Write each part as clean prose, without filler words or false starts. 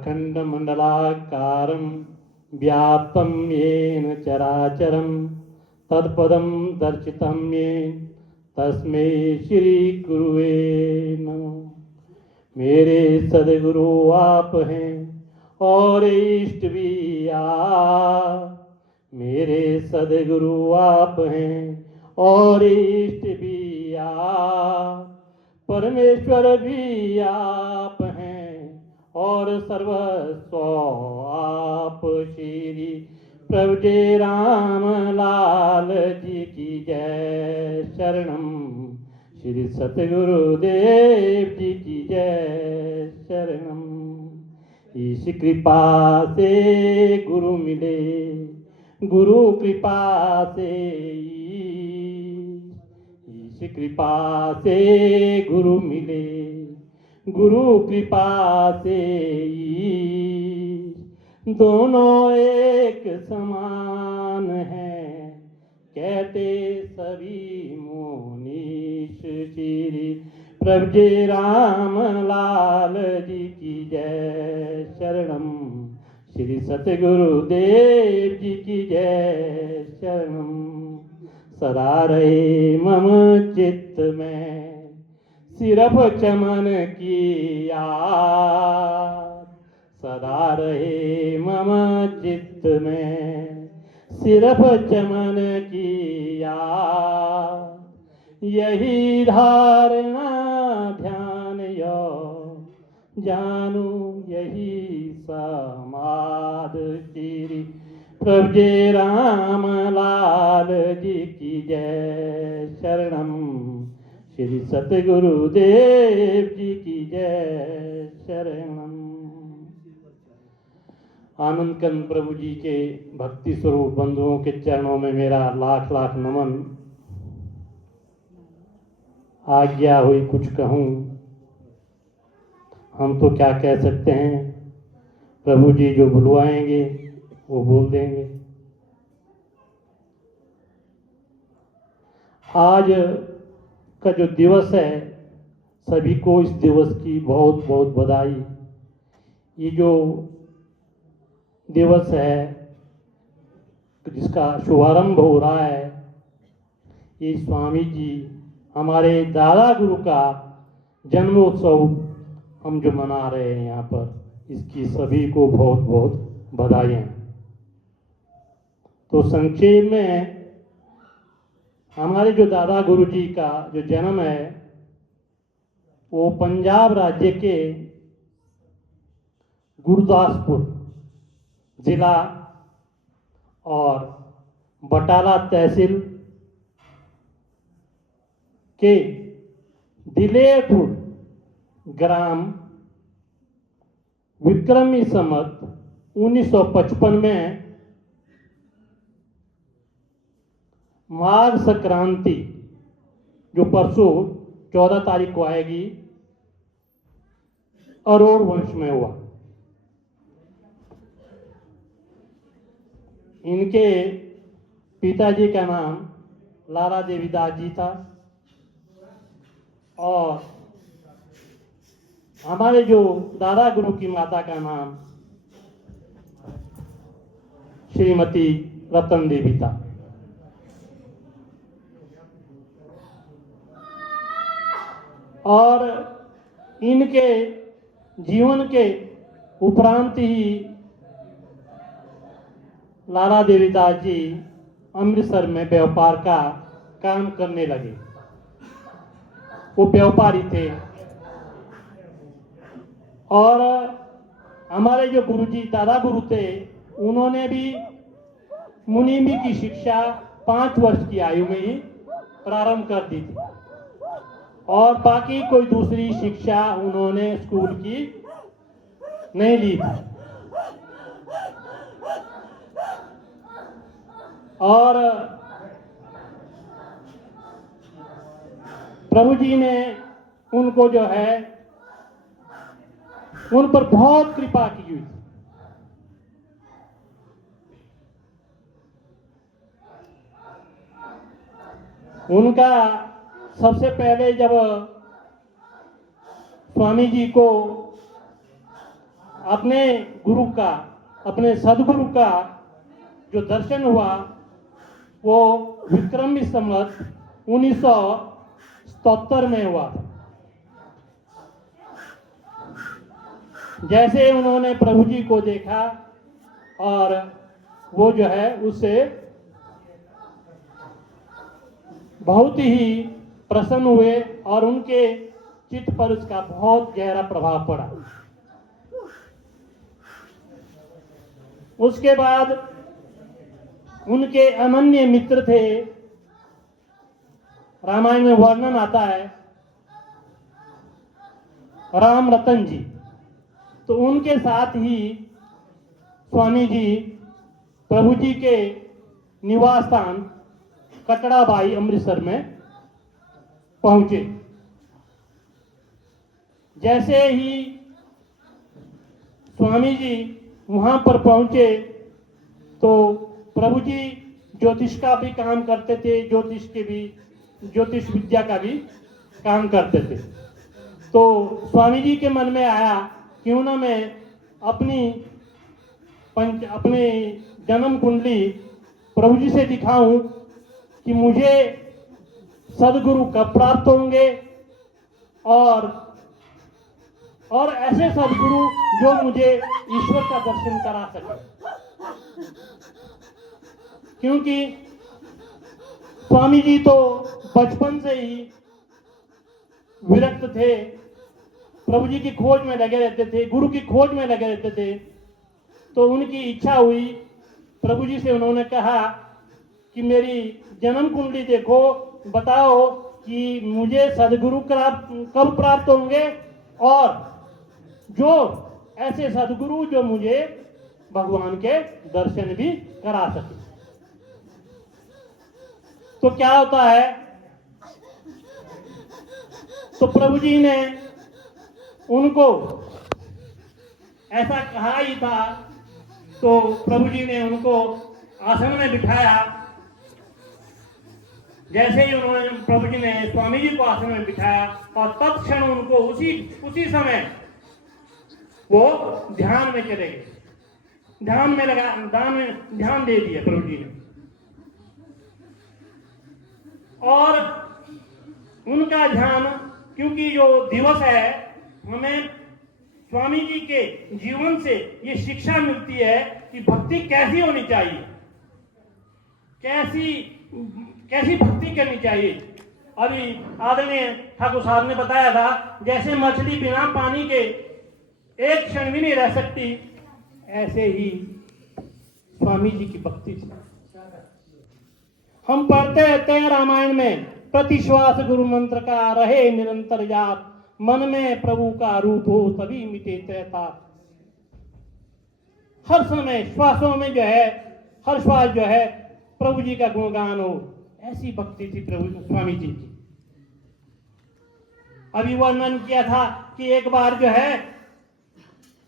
अखण्डमण्डलाकारं व्याप्तं येन चराचरं तत्पदं दर्शितं येन तस्मै श्री गुरुवे नमः। मेरे सद्गुरु आप हैं और इष्ट भी आप, मेरे सद्गुरु आप हैं और इष्ट भी आप, परमेश्वर भी आप हैं और सर्वस्व आप। श्री प्रभु जय राम लाल जी की जय। शरणम श्री सतगुरुदेव जी की जय। शरणम। ईश कृपा से गुरु मिले, गुरु कृपा से ईश कृपा से गुरु मिले, गुरु कृपा से ईश। दोनों एक समान हैं कहते सभी मोनीश। श्री प्रभु जय राम लाल जी की जय। शरणम श्री सतगुरुदेव जी की जय। शरणम। सदा रहे मम चित्त में सिर्फ चमन की याद, सदा रहे मम चित्त में सिर्फ चमन की याद। यही धारणा ध्यान यो जानू यही समाध। श्री प्रभु जय राम लाल जी की जय। शरणम श्री सतगुरुदेव जी की जय। शरणम। आनंद कंद प्रभु जी के भक्ति स्वरूप बंधुओं के चरणों में मेरा लाख लाख नमन। आज्ञा हुई कुछ कहूँ, हम तो क्या कह सकते हैं। प्रभु जी जो बुलवाएंगे वो बोल देंगे। आज का जो दिवस है, सभी को इस दिवस की बहुत बहुत बधाई। ये जो दिवस है जिसका शुभारंभ हो रहा है, ये स्वामी जी हमारे दादा गुरु का जन्मोत्सव हम जो मना रहे हैं यहाँ पर, इसकी सभी को बहुत बहुत बधाइयाँ। तो संक्षेप में हमारे जो दादा गुरु जी का जो जन्म है वो पंजाब राज्य के गुरदासपुर जिला और बटाला तहसील के दिलेरपुर ग्राम विक्रमी संवत 1955 में माघ संक्रांति जो परसों 14 तारीख को आएगी, अरोड़ वंश में हुआ। इनके पिताजी का नाम लाला देवीदास जी था और हमारे जो दादा गुरु की माता का नाम श्रीमती रतन देवी था। और इनके जीवन के उपरांत ही लाला देवीदास जी अमृतसर में व्यापार का काम करने लगे। वो व्यापारी थे और हमारे जो गुरुजी दादा गुरु थे, उन्होंने भी मुनीमी की शिक्षा 5 वर्ष की आयु में ही प्रारंभ कर दी थी और बाकी कोई दूसरी शिक्षा उन्होंने स्कूल की नहीं ली थी। और प्रभु जी ने उनको जो है उन पर बहुत कृपा की हुई। उनका सबसे पहले जब स्वामी जी को अपने गुरु का, अपने सदगुरु का जो दर्शन हुआ वो विक्रमी संवत 1977 में हुआ। जैसे उन्होंने प्रभु जी को देखा और वो जो है उससे बहुत ही प्रसन्न हुए और उनके चित्त पर उसका बहुत गहरा प्रभाव पड़ा। उसके बाद उनके अनन्य मित्र थे, रामायण में वर्णन आता है राम रतन जी। तो उनके साथ ही स्वामी जी प्रभु जी के निवास स्थान कटड़ाबाई अमृतसर में पहुंचे। जैसे ही स्वामी जी वहां पर पहुंचे तो प्रभु जी ज्योतिष का भी काम करते थे, ज्योतिष विद्या का भी काम करते थे। तो स्वामी जी के मन में आया क्यों ना मैं अपनी जन्म कुंडली प्रभु जी से दिखाऊं कि मुझे सदगुरु कब प्राप्त होंगे और ऐसे सदगुरु जो मुझे ईश्वर का दर्शन करा सके। क्योंकि स्वामी जी तो बचपन से ही विरक्त थे, प्रभु जी की खोज में लगे रहते थे, गुरु की खोज में लगे रहते थे। तो उनकी इच्छा हुई, प्रभु जी से उन्होंने कहा कि मेरी जन्म कुंडली देखो, बताओ कि मुझे सदगुरु कब प्राप्त होंगे और जो ऐसे सदगुरु जो मुझे भगवान के दर्शन भी करा सके। तो क्या होता है, तो प्रभु जी ने उनको ऐसा कहा ही था। तो प्रभु जी ने उनको आसन में बिठाया। जैसे ही उन्होंने प्रभु जी ने स्वामी जी को आसन में बिठाया और तत्क्षण उनको उसी समय वो ध्यान में चले गए, ध्यान दे दिया प्रभु जी ने। और उनका ध्यान, क्योंकि जो दिवस है हमें स्वामी जी के जीवन से ये शिक्षा मिलती है कि भक्ति कैसी होनी चाहिए, कैसी भक्ति करनी चाहिए। अभी आदरणीय ठाकुर साहब ने बताया था जैसे मछली बिना पानी के एक क्षण भी नहीं रह सकती, ऐसे ही स्वामी जी की भक्ति थी। हम पढ़ते रहते हैं रामायण में, प्रतिश्वास गुरु मंत्र का रहे निरंतर जाप, मन में प्रभु का रूप हो तभी मिटे त्रैताप। हर समय श्वासों में जो है, हर श्वास जो है प्रभु जी का गुणगान हो, ऐसी भक्ति थी प्रभु स्वामी जी की। अभी वर्णन किया था कि एक बार जो है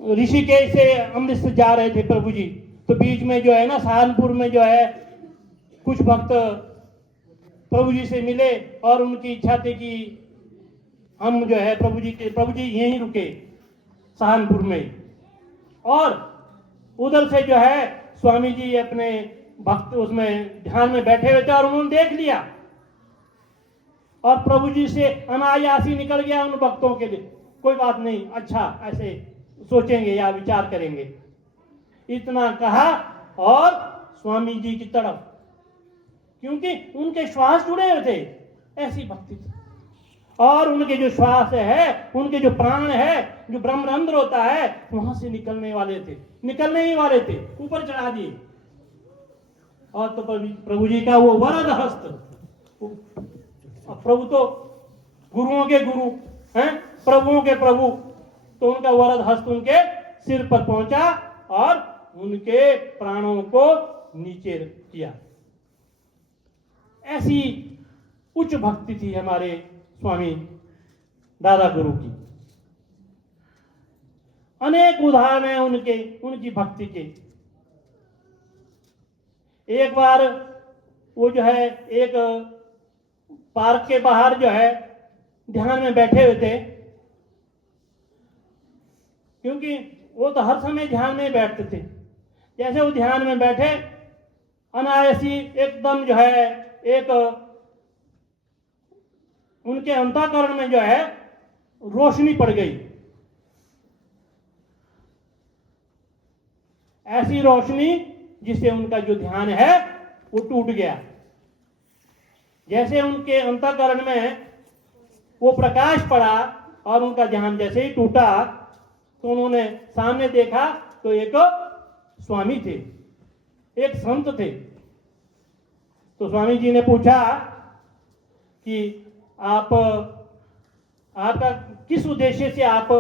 ऋषिकेश से अमृतसर जा रहे थे प्रभु जी, तो बीच में जो है ना सहारनपुर में जो है कुछ भक्त प्रभु जी से मिले और उनकी इच्छा थी कि हम जो है प्रभु जी यहीं रुके सहारनपुर में। और उधर से जो है स्वामी जी अपने भक्त उसमें ध्यान में बैठे हुए थे और उन्होंने देख लिया और प्रभु जी से अनायासी निकल गया उन भक्तों के लिए, कोई बात नहीं, अच्छा ऐसे सोचेंगे या विचार करेंगे, इतना कहा और स्वामी जी की तरफ, क्योंकि उनके श्वास जुड़े हुए थे, ऐसी भक्ति थी। और उनके जो श्वास है, उनके जो प्राण है, जो ब्रह्मरंध्र होता है, वहां से निकलने ही वाले थे, ऊपर चढ़ा दिए। और तो प्रभु जी का वो वरद हस्त, प्रभु तो गुरुओं के गुरु हैं, प्रभुओं के प्रभु, तो उनका वरद हस्त उनके सिर पर पहुंचा और उनके प्राणों को नीचे किया। ऐसी उच्च भक्ति थी हमारे स्वामी दादा गुरु की। अनेक उदाहरण हैं उनकी भक्ति के। एक बार वो जो है एक पार्क के बाहर जो है ध्यान में बैठे हुए थे, क्योंकि वो तो हर समय ध्यान में बैठते थे। जैसे वो ध्यान में बैठे, अनायासी एकदम जो है एक उनके अंतःकरण में जो है रोशनी पड़ गई। ऐसी रोशनी जिससे उनका जो ध्यान है वो टूट गया। जैसे उनके अंतःकरण में वो प्रकाश पड़ा और उनका ध्यान जैसे ही टूटा तो उन्होंने सामने देखा तो एक स्वामी थे, एक संत थे। तो स्वामी जी ने पूछा कि आपका किस उद्देश्य से आप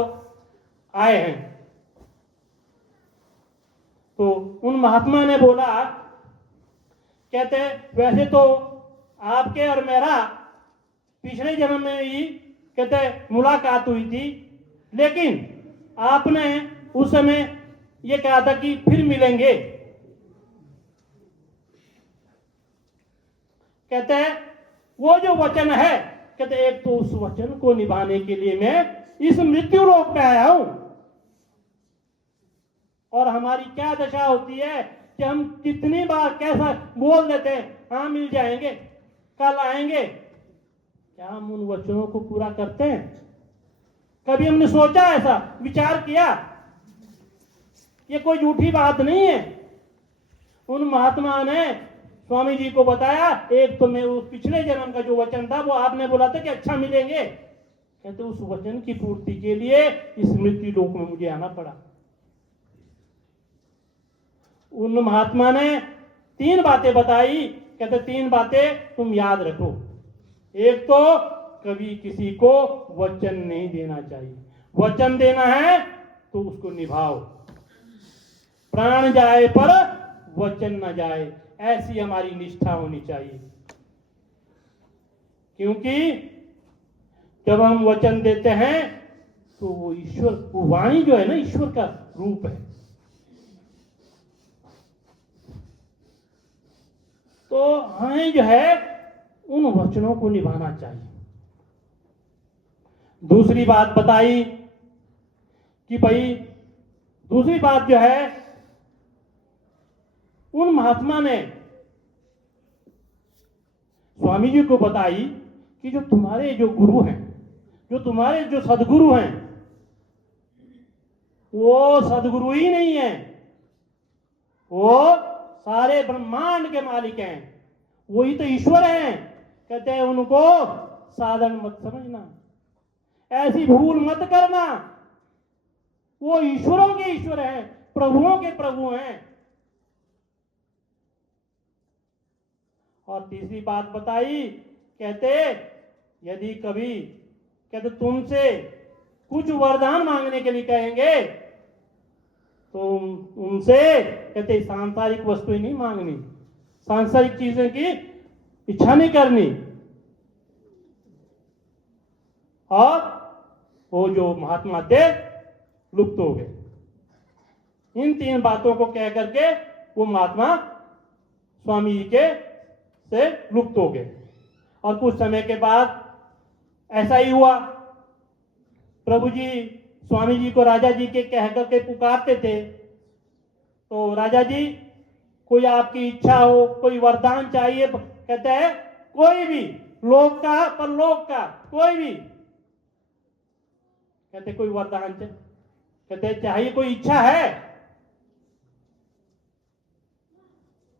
आए हैं? तो उन महात्मा ने बोला, कहते वैसे तो आपके और मेरा पिछले जन्म में ही कहते मुलाकात हुई थी, लेकिन आपने उस समय ये कहा था कि फिर मिलेंगे। कहते हैं वो जो वचन है, कहते एक तो उस वचन को निभाने के लिए मैं इस मृत्यु लोक पे आया हूं। और हमारी क्या दशा होती है कि हम कितनी बार कैसा बोल देते हैं, हाँ मिल जाएंगे, कल आएंगे। क्या हम उन वचनों को पूरा करते हैं? कभी हमने सोचा, ऐसा विचार किया? ये कोई झूठी बात नहीं है। उन महात्मा ने स्वामी जी को बताया, एक तो मैं उस पिछले जन्म का जो वचन था वो आपने बोला था कि अच्छा मिलेंगे, कहते उस वचन की पूर्ति के लिए इस मृत्यु लोक में मुझे आना पड़ा। उन महात्मा ने 3 बातें बताई, कहते 3 बातें तुम याद रखो। एक तो कभी किसी को वचन नहीं देना चाहिए। वचन देना है तो उसको निभाओ। प्राण जाए पर वचन न जाए, ऐसी हमारी निष्ठा होनी चाहिए। क्योंकि जब हम वचन देते हैं तो वो ईश्वर, वो वाणी जो है ना, ईश्वर का रूप है। तो हमें जो है उन वचनों को निभाना चाहिए। दूसरी बात बताई कि भाई, दूसरी बात जो है, उन महात्मा ने स्वामी जी को बताई कि जो तुम्हारे जो गुरु हैं, जो तुम्हारे जो सदगुरु हैं, वो सदगुरु ही नहीं है, वो सारे ब्रह्मांड के मालिक हैं, वही तो ईश्वर हैं। कहते हैं उनको साधन मत समझना, ऐसी भूल मत करना। वो ईश्वरों के ईश्वर हैं, प्रभुओं के प्रभु हैं। और तीसरी बात बताई, कहते यदि कभी कहते तुमसे कुछ वरदान मांगने के लिए कहेंगे तो उनसे कहते सांसारिक वस्तुएं नहीं मांगनी, सांसारिक चीजों की इच्छा नहीं करनी। और वो जो महात्मा थे लुप्त हो गए। इन 3 बातों को कह करके वो महात्मा स्वामी जी के से लुप्त हो गए। और कुछ समय के बाद ऐसा ही हुआ, प्रभु जी स्वामी जी को राजा जी के कह करके पुकारते थे, तो राजा जी कोई आपकी इच्छा हो, कोई वरदान चाहिए, कहते हैं कोई भी, लोक का परलोक का कोई भी, कहते कोई वरदान कहते चाहिए, कोई इच्छा है?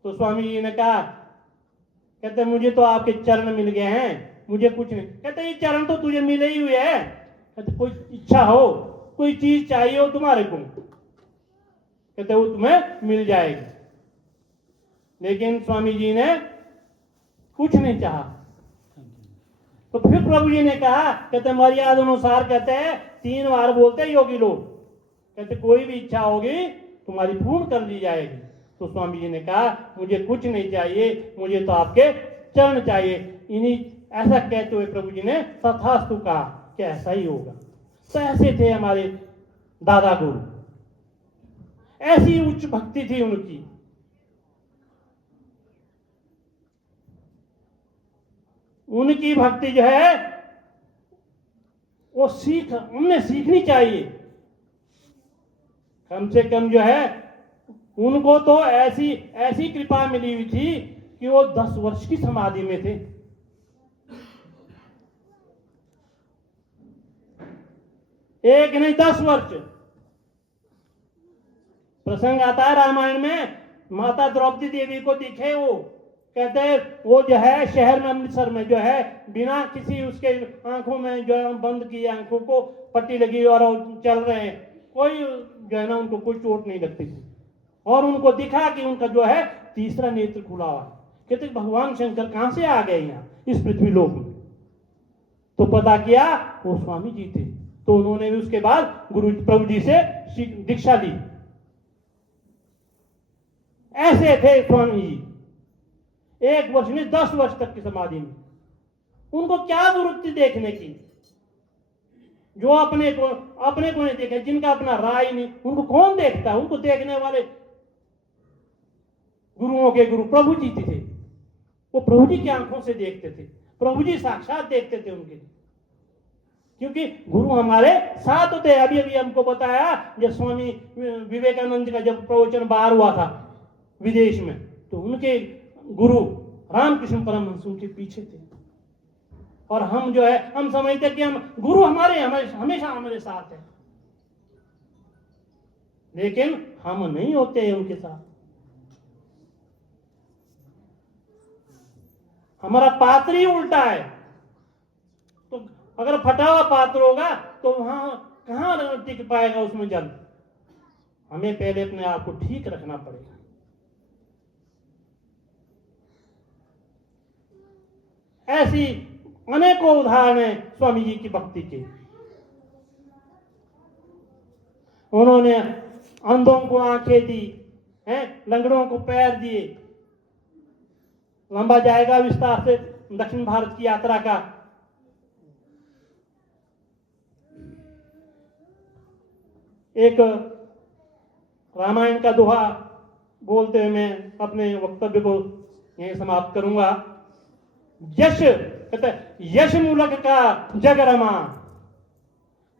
तो स्वामी जी ने कहा, कहते मुझे तो आपके चरण मिल गए हैं, मुझे कुछ नहीं। कहते ये चरण तो तुझे मिले ही हुए हैं। कहते कोई इच्छा हो, कोई चीज चाहिए हो तुम्हारे को, कहते वो तुम्हें मिल जाएगी। लेकिन स्वामी जी ने कुछ नहीं चाहा। तो फिर प्रभु जी ने कहा, कहते मर्यादा अनुसार, कहते हैं 3 बार बोलते योगी लोग, कहते कोई भी इच्छा होगी तुम्हारी पूर्ण कर दी जाएगी। तो स्वामी जी ने कहा मुझे कुछ नहीं चाहिए, मुझे तो आपके चरण चाहिए। इन्हीं ऐसा कहते हुए प्रभु जी ने तथास्तु कहा कि ऐसा ही होगा। तो ऐसे थे हमारे दादा गुरु, ऐसी उच्च भक्ति थी उनकी। उनकी भक्ति जो है वो हमने सीखनी चाहिए। कम से कम जो है उनको तो ऐसी ऐसी कृपा मिली हुई थी कि वो 10 वर्ष की समाधि में थे। एक नहीं 10 वर्ष। प्रसंग आता है रामायण में, माता द्रौपदी देवी को दिखे वो, कहते हैं वो जो है शहर में अमृतसर में जो है बिना किसी उसके आंखों में जो है बंद किए आंखों को पट्टी लगी और चल रहे हैं, कोई जो है ना उनको कोई चोट नहीं लगती थी। और उनको दिखा कि उनका जो है तीसरा नेत्र खुला हुआ है। कहते भगवान शंकर कहां से आ गए यहाँ इस पृथ्वी लोक में? तो पता किया वो स्वामी जी थे। तो उन्होंने भी उसके बाद गुरु प्रभु जी से दीक्षा ली। ऐसे थे स्वामी जी, 1 वर्ष में 10 वर्ष तक की समाधि में। उनको क्या जरूरत थी देखने की? जो अपने को नहीं देखे, जिनका अपना राय नहीं, उनको कौन देखता? उनको देखने वाले गुरुओं के गुरु प्रभु जी थे। वो प्रभु जी की आंखों से देखते थे, प्रभु जी साक्षात देखते थे उनके, क्योंकि गुरु हमारे साथ थे। अभी अभी हमको बताया जब स्वामी विवेकानंद का जब प्रवचन बाहर हुआ था विदेश में, तो उनके गुरु रामकृष्ण परमहंस उनके पीछे थे। और हम जो है हम समझते कि हम गुरु हमारे हमेशा हमारे साथ है, लेकिन हम नहीं होते उनके साथ। हमारा पात्र ही उल्टा है। तो अगर फटा हुआ पात्र होगा तो वहां कहां टिक पाएगा उसमें जल? हमें पहले अपने आप को ठीक रखना पड़ेगा। ऐसी अनेकों उदाहरण है स्वामी जी की भक्ति के। उन्होंने अंधों को आंखें दी हैं, लंगड़ों को पैर दिए। लंबा जाएगा विस्तार से दक्षिण भारत की यात्रा का। एक रामायण का दोहा बोलते हुए मैं अपने वक्तव्य को यहीं समाप्त करूंगा। यश कहते यश मूलक का जगरमा,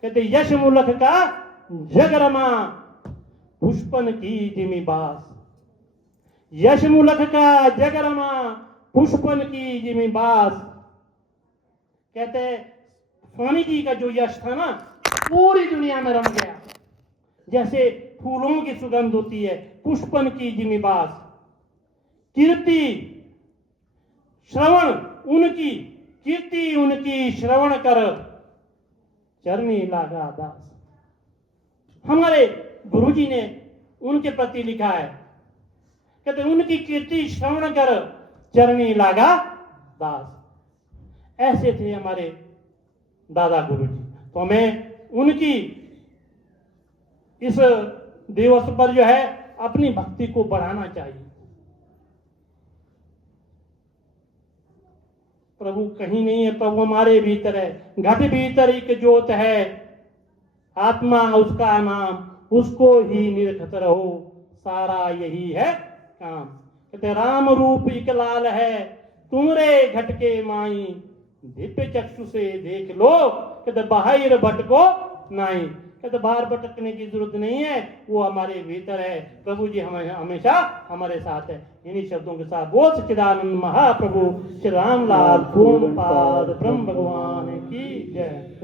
कहते यश मूलक का जगरमा पुष्पन की जिमी बास। यश मूलक का जगरमा पुष्पन की जिमी बास। कहते स्वामी जी का जो यश था ना पूरी दुनिया में रम गया, जैसे फूलों की सुगंध होती है। पुष्पन की जिमी बास, कीर्ति श्रवण उनकी, कीर्ति उनकी श्रवण कर चरनी लागा दास। हमारे गुरुजी ने उनके प्रति लिखा है, कहते उनकी कीर्ति श्रवण कर चरनी लागा दास। ऐसे थे हमारे दादा गुरुजी। तो हमें उनकी इस दिवस पर जो है अपनी भक्ति को बढ़ाना चाहिए। प्रभु कहीं नहीं है, प्रभु हमारे भीतर है। घट भीतर एक ज्योत है, आत्मा उसका नाम, उसको ही निरखत रहो, सारा यही है काम। कहते राम रूप एक लाल है, तुमरे घट के माई, दिव्य चक्षु से देख लो, कहते बाहर भटको नहीं। कहते बाहर भटकने की जरूरत नहीं है, वो हमारे भीतर है। प्रभु जी हमें हमेशा हमारे साथ है। इन्हीं शब्दों के साथ बोल सच्चिदानंद महाप्रभु श्री रामलाल पूर्णपाद ब्रह्म भगवान की जय।